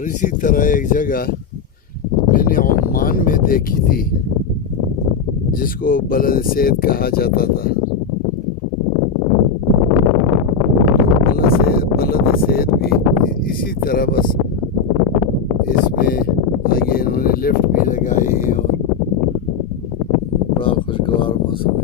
और इसी तरह एक जगह मैंने ओमान में देखी थी जिसको बलद सैद कहा जाता था। बलद सैद भी इसी तरह बस इसमें आगे इन्होंने लिफ्ट भी लगाए हैं और बड़ा खुशगवार मौसम